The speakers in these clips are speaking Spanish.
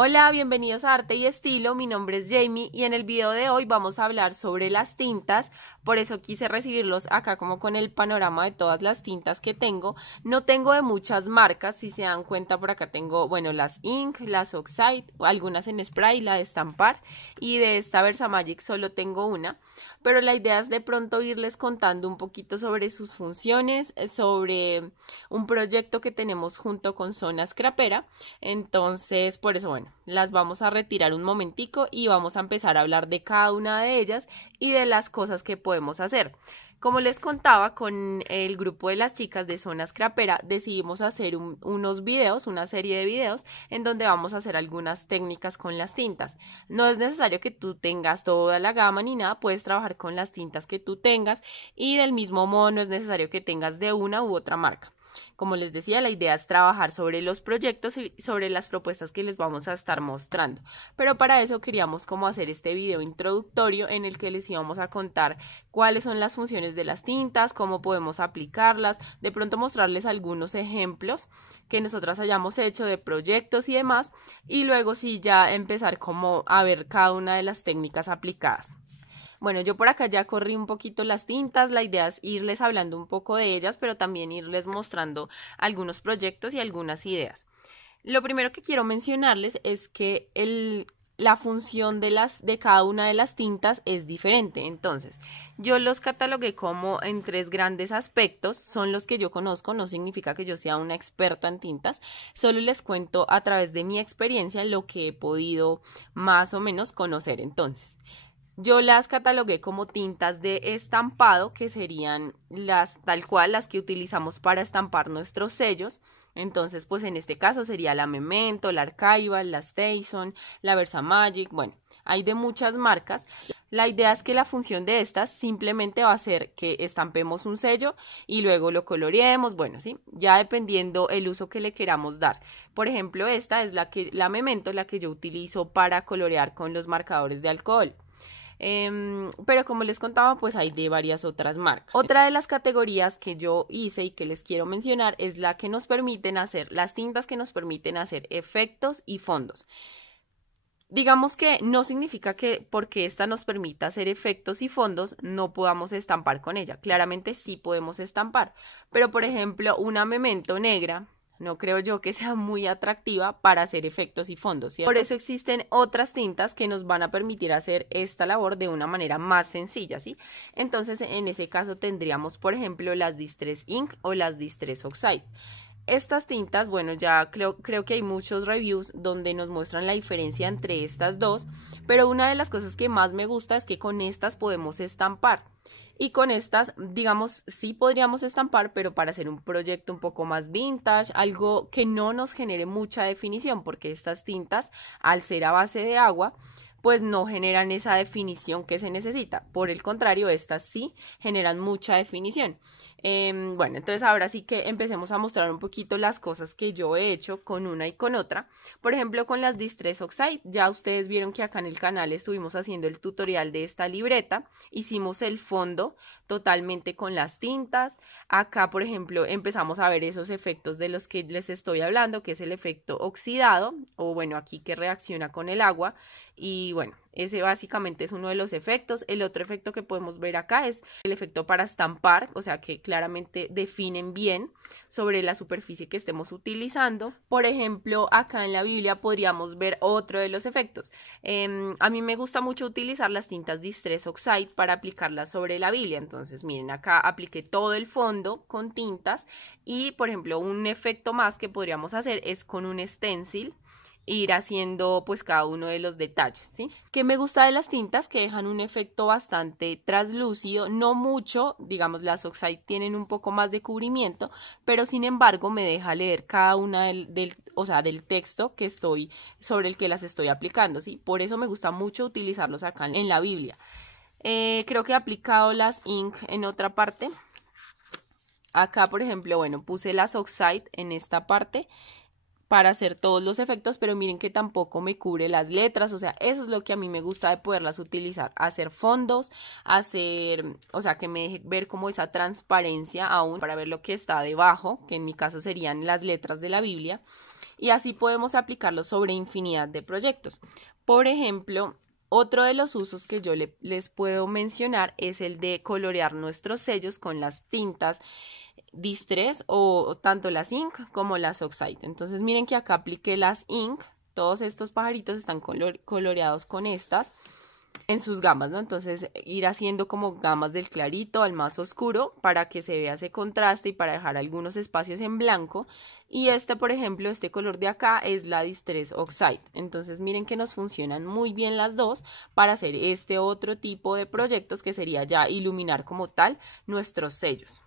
Hola, bienvenidos a Arte y Estilo, mi nombre es Jamie y en el video de hoy vamos a hablar sobre las tintas, por eso quise recibirlos acá como con el panorama de todas las tintas que tengo. No tengo de muchas marcas, si se dan cuenta por acá tengo, bueno, las Ink, las Oxide, algunas en spray, la de estampar y de esta Versamagic solo tengo una, pero la idea es de pronto irles contando un poquito sobre sus funciones, sobre un proyecto que tenemos junto con Zona Scrapera. Entonces, por eso, bueno, las vamos a retirar un momentico y vamos a empezar a hablar de cada una de ellas y de las cosas que podemos hacer. Como les contaba, con el grupo de las chicas de Zona Scrapera decidimos hacer unos videos, una serie de videos en donde vamos a hacer algunas técnicas con las tintas. No es necesario que tú tengas toda la gama ni nada, puedes trabajar con las tintas que tú tengas y del mismo modo no es necesario que tengas de una u otra marca. Como les decía, la idea es trabajar sobre los proyectos y sobre las propuestas que les vamos a estar mostrando. Pero para eso queríamos como hacer este video introductorio en el que les íbamos a contar cuáles son las funciones de las tintas, cómo podemos aplicarlas, de pronto mostrarles algunos ejemplos que nosotras hayamos hecho de proyectos y demás, y luego sí ya empezar como a ver cada una de las técnicas aplicadas. Bueno, yo por acá ya corrí un poquito las tintas, la idea es irles hablando un poco de ellas, pero también irles mostrando algunos proyectos y algunas ideas. Lo primero que quiero mencionarles es que la función de cada una de las tintas es diferente. Entonces, yo los catalogué como en tres grandes aspectos, son los que yo conozco, no significa que yo sea una experta en tintas, solo les cuento a través de mi experiencia lo que he podido más o menos conocer. Entonces, yo las catalogué como tintas de estampado, que serían las tal cual las que utilizamos para estampar nuestros sellos. Entonces, pues en este caso sería la Memento, la Archival, la Stason, la Versamagic, bueno, hay de muchas marcas. La idea es que la función de estas simplemente va a ser que estampemos un sello y luego lo coloreemos, bueno, sí, ya dependiendo el uso que le queramos dar. Por ejemplo, esta es la Memento, la que yo utilizo para colorear con los marcadores de alcohol. Pero como les contaba, pues hay de varias otras marcas. Otra de las categorías que yo hice y que les quiero mencionar es la que nos permiten hacer, las tintas que nos permiten hacer efectos y fondos. Digamos que no significa que porque esta nos permita hacer efectos y fondos no podamos estampar con ella. Claramente sí podemos estampar, pero por ejemplo una Memento negra no creo yo que sea muy atractiva para hacer efectos y fondos, ¿cierto? Por eso existen otras tintas que nos van a permitir hacer esta labor de una manera más sencilla, ¿sí? Entonces, en ese caso tendríamos, por ejemplo, las Distress Ink o las Distress Oxide. Estas tintas, bueno, ya creo que hay muchos reviews donde nos muestran la diferencia entre estas dos, pero una de las cosas que más me gusta es que con estas podemos estampar. Y con estas, digamos, sí podríamos estampar, pero para hacer un proyecto un poco más vintage, algo que no nos genere mucha definición, porque estas tintas, al ser a base de agua, pues no generan esa definición que se necesita. Por el contrario, estas sí generan mucha definición. Bueno, entonces ahora sí que empecemos a mostrar un poquito las cosas que yo he hecho con una y con otra. Por ejemplo, con las Distress Oxide, ya ustedes vieron que acá en el canal estuvimos haciendo el tutorial de esta libreta. Hicimos el fondo totalmente con las tintas. Acá, por ejemplo, empezamos a ver esos efectos de los que les estoy hablando, que es el efecto oxidado, o bueno, aquí que reacciona con el agua. Y bueno, ese básicamente es uno de los efectos. El otro efecto que podemos ver acá es el efecto para estampar, o sea que claramente definen bien sobre la superficie que estemos utilizando. Por ejemplo, acá en la Biblia podríamos ver otro de los efectos. A mí me gusta mucho utilizar las tintas Distress Oxide para aplicarlas sobre la Biblia. Entonces, miren, acá apliqué todo el fondo con tintas y, por ejemplo, un efecto más que podríamos hacer es con un stencil ir haciendo pues cada uno de los detalles, ¿sí? Que me gusta de las tintas que dejan un efecto bastante traslúcido, no mucho, digamos las Oxide tienen un poco más de cubrimiento, pero sin embargo me deja leer cada una del texto que sobre el que las estoy aplicando, ¿sí? Por eso me gusta mucho utilizarlos acá en la Biblia. Creo que he aplicado las Ink en otra parte. Acá, por ejemplo, bueno, puse las Oxide en esta parte. para hacer todos los efectos, pero miren que tampoco me cubre las letras, o sea, eso es lo que a mí me gusta de poderlas utilizar, hacer fondos, o sea, que me deje ver como esa transparencia aún para ver lo que está debajo, que en mi caso serían las letras de la Biblia, y así podemos aplicarlo sobre infinidad de proyectos. Por ejemplo, otro de los usos que yo les puedo mencionar es el de colorear nuestros sellos con las tintas Distress o tanto las Ink como las Oxide. Entonces miren que acá apliqué las Ink, todos estos pajaritos están coloreados con estas en sus gamas, ¿no? Entonces ir haciendo como gamas del clarito al más oscuro para que se vea ese contraste y para dejar algunos espacios en blanco. Y por ejemplo, este color de acá es la Distress Oxide. Entonces miren que nos funcionan muy bien las dos para hacer este otro tipo de proyectos que sería ya iluminar como tal nuestros sellos.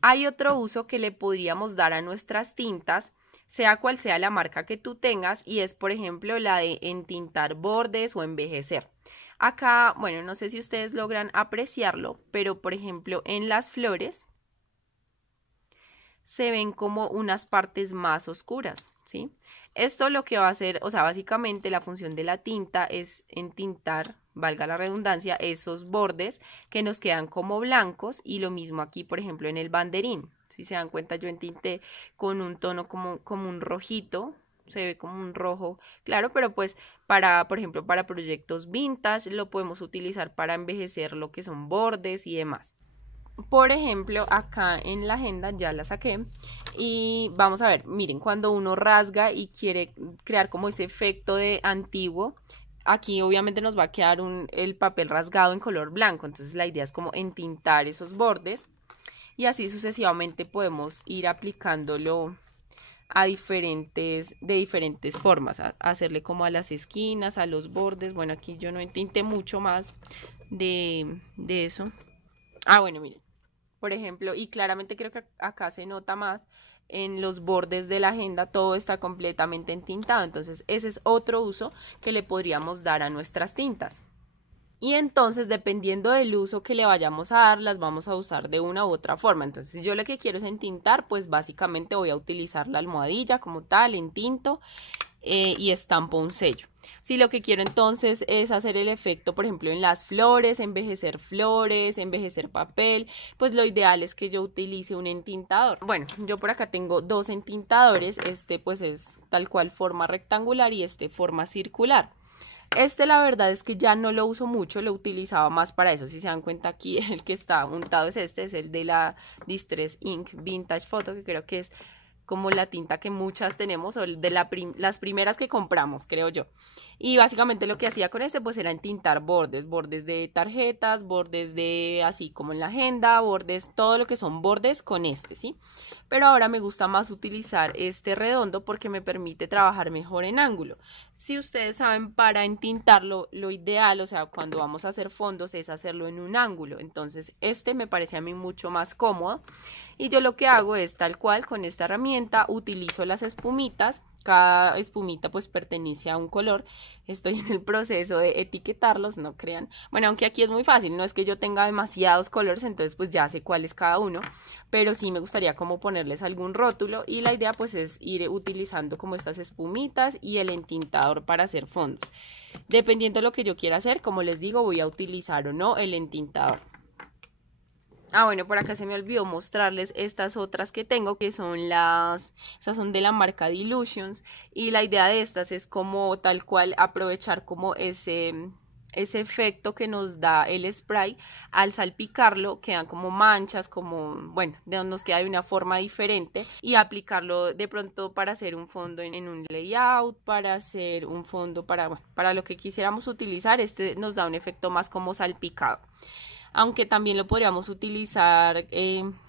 Hay otro uso que le podríamos dar a nuestras tintas, sea cual sea la marca que tú tengas, y es por ejemplo la de entintar bordes o envejecer. Acá, bueno, no sé si ustedes logran apreciarlo, pero por ejemplo en las flores se ven como unas partes más oscuras, ¿sí? Esto lo que va a hacer, o sea, básicamente la función de la tinta es entintar, valga la redundancia, esos bordes que nos quedan como blancos, y lo mismo aquí, por ejemplo, en el banderín. Si se dan cuenta, yo entinté con un tono como un rojito, se ve como un rojo claro, pero pues por ejemplo, para proyectos vintage lo podemos utilizar para envejecer lo que son bordes y demás. Por ejemplo, acá en la agenda ya la saqué y vamos a ver, miren, cuando uno rasga y quiere crear como ese efecto de antiguo, aquí obviamente nos va a quedar el papel rasgado en color blanco, entonces la idea es como entintar esos bordes y así sucesivamente podemos ir aplicándolo de diferentes formas, hacerle como a las esquinas, a los bordes. Bueno, aquí yo no entinté mucho más de eso. Bueno, miren. Por ejemplo, y claramente creo que acá se nota más en los bordes de la agenda, todo está completamente entintado. Entonces ese es otro uso que le podríamos dar a nuestras tintas. Y entonces, dependiendo del uso que le vayamos a dar, las vamos a usar de una u otra forma. Entonces, si yo lo que quiero es entintar, pues básicamente voy a utilizar la almohadilla como tal, entinto y estampo un sello. Si lo que quiero entonces es hacer el efecto, por ejemplo, en las flores, envejecer papel, pues lo ideal es que yo utilice un entintador. Bueno, yo por acá tengo dos entintadores, pues es tal cual forma rectangular y forma circular. La verdad es que ya no lo uso mucho, lo utilizaba más para eso. Si se dan cuenta aquí, el que está untado es es el de la Distress Ink Vintage Photo, que creo que es como la tinta que muchas tenemos, o de las primeras que compramos, creo yo. Y básicamente lo que hacía con pues era entintar bordes de tarjetas, bordes de así como en la agenda, bordes, todo lo que son bordes con ¿sí? Pero ahora me gusta más utilizar redondo porque me permite trabajar mejor en ángulo. Si ustedes saben, para entintarlo, lo ideal, o sea, cuando vamos a hacer fondos, es hacerlo en un ángulo. Entonces, me parece a mí mucho más cómodo. Y yo lo que hago es tal cual, con esta herramienta, utilizo las espumitas. Cada espumita pues pertenece a un color. Estoy en el proceso de etiquetarlos, no crean. Bueno, aunque aquí es muy fácil, no es que yo tenga demasiados colores, entonces pues ya sé cuál es cada uno. Pero sí me gustaría como ponerles algún rótulo y la idea pues es ir utilizando como estas espumitas y el entintador para hacer fondos. Dependiendo de lo que yo quiera hacer, como les digo, voy a utilizar o no el entintador. Bueno, por acá se me olvidó mostrarles estas otras que tengo, que son esas son de la marca Dylusions, y la idea de estas es como tal cual aprovechar como ese efecto que nos da el spray. Al salpicarlo quedan como manchas, bueno, nos queda de una forma diferente, y aplicarlo de pronto para hacer un fondo en un layout, para hacer un fondo para lo que quisiéramos utilizar. Nos da un efecto más como salpicado. Aunque también lo podríamos utilizar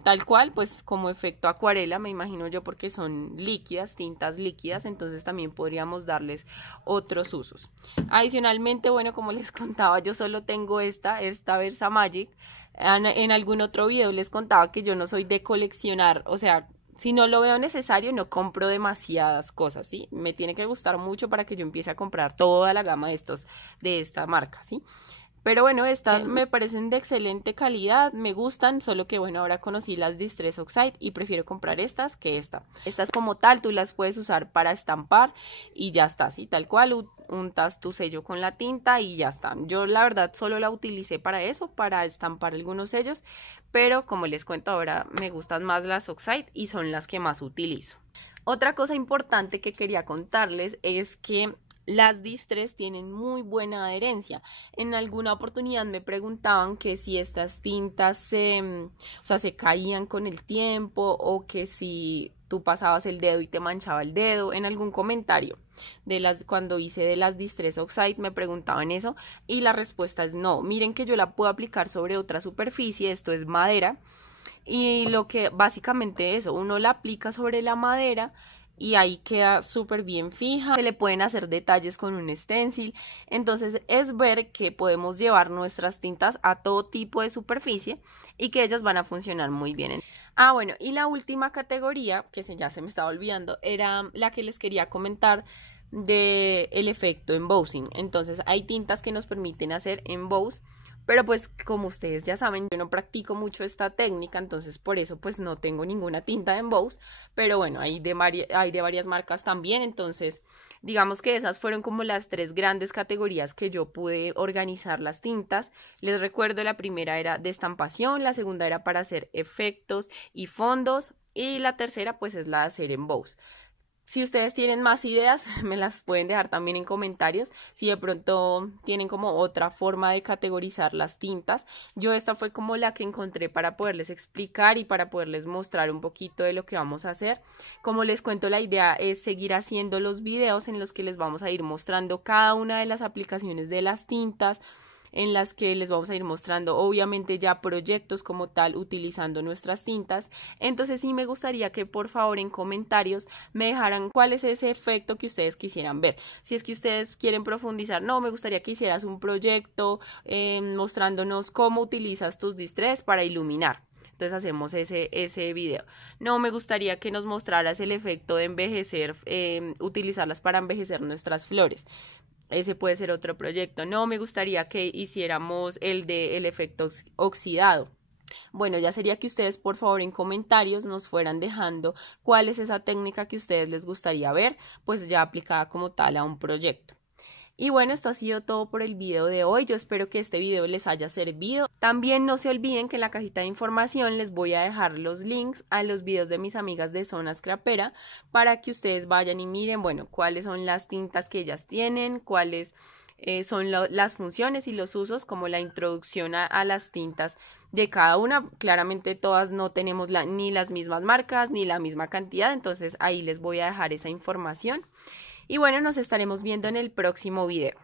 tal cual, pues como efecto acuarela, me imagino yo, porque son líquidas, tintas líquidas, entonces también podríamos darles otros usos. Adicionalmente, bueno, como les contaba, yo solo tengo esta Versamagic. En algún otro video les contaba que yo no soy de coleccionar, o sea, si no lo veo necesario, no compro demasiadas cosas, ¿sí? Me tiene que gustar mucho para que yo empiece a comprar toda la gama de esta marca, ¿sí? Pero bueno, estas me parecen de excelente calidad, me gustan, solo que bueno, ahora conocí las Distress Oxide y prefiero comprar estas que esta. Estas como tal, tú las puedes usar para estampar y ya está, así tal cual, untas tu sello con la tinta y ya está. Yo la verdad solo la utilicé para eso, para estampar algunos sellos, pero como les cuento ahora me gustan más las Oxide y son las que más utilizo. Otra cosa importante que quería contarles es que las Distress tienen muy buena adherencia. En alguna oportunidad me preguntaban que si estas tintas se caían con el tiempo o que si tú pasabas el dedo y te manchaba el dedo. En algún comentario cuando hice de las Distress Oxide me preguntaban eso y la respuesta es no. Miren que yo la puedo aplicar sobre otra superficie, esto es madera, y lo que básicamente eso, uno la aplica sobre la madera y ahí queda súper bien fija, se le pueden hacer detalles con un stencil, entonces es ver que podemos llevar nuestras tintas a todo tipo de superficie y que ellas van a funcionar muy bien. Ah, bueno, y la última categoría, que ya se me estaba olvidando, era la que les quería comentar de el efecto embossing. Entonces hay tintas que nos permiten hacer emboss, pero pues como ustedes ya saben, yo no practico mucho esta técnica, entonces por eso pues no tengo ninguna tinta de emboss, pero bueno, hay de varias marcas también, entonces digamos que esas fueron como las tres grandes categorías que yo pude organizar las tintas. Les recuerdo, la primera era de estampación, la segunda era para hacer efectos y fondos y la tercera pues es la de hacer emboss. Si ustedes tienen más ideas, me las pueden dejar también en comentarios. Si de pronto tienen como otra forma de categorizar las tintas. Yo esta fue como la que encontré para poderles explicar y para poderles mostrar un poquito de lo que vamos a hacer. Como les cuento, la idea es seguir haciendo los videos en los que les vamos a ir mostrando cada una de las aplicaciones de las tintas, en las que les vamos a ir mostrando obviamente ya proyectos como tal utilizando nuestras tintas. Entonces sí me gustaría que por favor en comentarios me dejaran cuál es ese efecto que ustedes quisieran ver. Si es que ustedes quieren profundizar, no, me gustaría que hicieras un proyecto mostrándonos cómo utilizas tus Distress para iluminar. Entonces hacemos ese video. No, me gustaría que nos mostraras el efecto de envejecer, utilizarlas para envejecer nuestras flores. Ese puede ser otro proyecto. No, me gustaría que hiciéramos el efecto oxidado. Bueno, ya sería que ustedes por favor en comentarios nos fueran dejando cuál es esa técnica que a ustedes les gustaría ver, pues ya aplicada como tal a un proyecto. Y bueno, esto ha sido todo por el video de hoy. Yo espero que este video les haya servido. También no se olviden que en la cajita de información les voy a dejar los links a los videos de mis amigas de Zona Scrapera para que ustedes vayan y miren, bueno, cuáles son las tintas que ellas tienen, cuáles son las funciones y los usos, como la introducción a las tintas de cada una. Claramente todas no tenemos ni las mismas marcas ni la misma cantidad, entonces ahí les voy a dejar esa información. Y bueno, nos estaremos viendo en el próximo video.